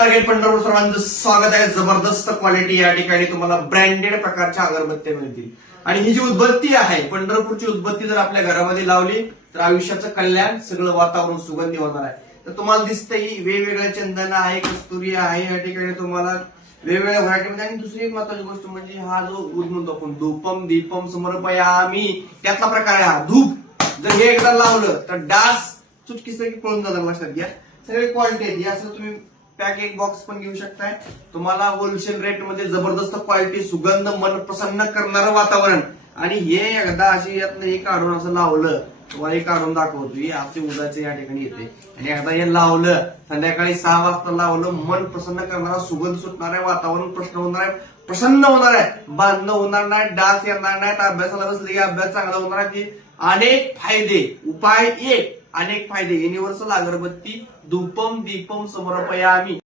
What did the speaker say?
Target Pandharpur सर्वांचं स्वागत आहे. जबरदस्त क्वालिटी या ठिकाणी तुम्हाला ब्रँडेड प्रकारच्या अगरबत्त्या मिळतील. आणि ही जी उदबत्ती आहे, पंढरपूरची उदबत्ती जर आपल्या घरामध्ये लावली तर आयुष्याचं कल्याण, सगळं वातावरण सुगंधी होणार आहे. तर तुम्हाला दिसतंय ही वेगवेगळ्या चंदन आहे, कस्तुरी आहे, या ठिकाणी तुम्हाला वेगवेगळ्या व्हरायटीमध्ये. आणि दुसरी एक महत्वाची गोष्ट म्हणजे हा जो ऊद म्हणतो आपण धूपम दीपम समर्पयामी, त्यातला प्रकार आहे हा धूप. जर हे एकदा लावलं तर डास चुटकीसरी पळून जाणार. लक्षात घ्या, सगळी क्वालिटी आहे. असं तुम्ही पॅक एक बॉक्स पण घेऊ शकताय. तुम्हाला होलसेल रेट मध्ये जबरदस्त क्वालिटी, सुगंध, मन प्रसन्न करणारं वातावरण. आणि हे एकदा अशी यातनं हे काढून असं लावलं, तुम्हाला हे काढून दाखवतो, असे उदाचे या ठिकाणी येते. आणि एकदा हे लावलं, संध्याकाळी 6 वाजता लावलं, मन प्रसन्न करणारा, सुगंध सुटणार आहे, वातावरण प्रसन्न होणार आहे, बांधणं होणार नाही, डास येणार नाहीत, अभ्यासाला बसले की अभ्यास चांगला होणार आहे. अनेक फायदे, उपाय एक, अनेक फायदे. युनिव्हर्सल अगरबत्ती धूपम दीपम समर्पयामी.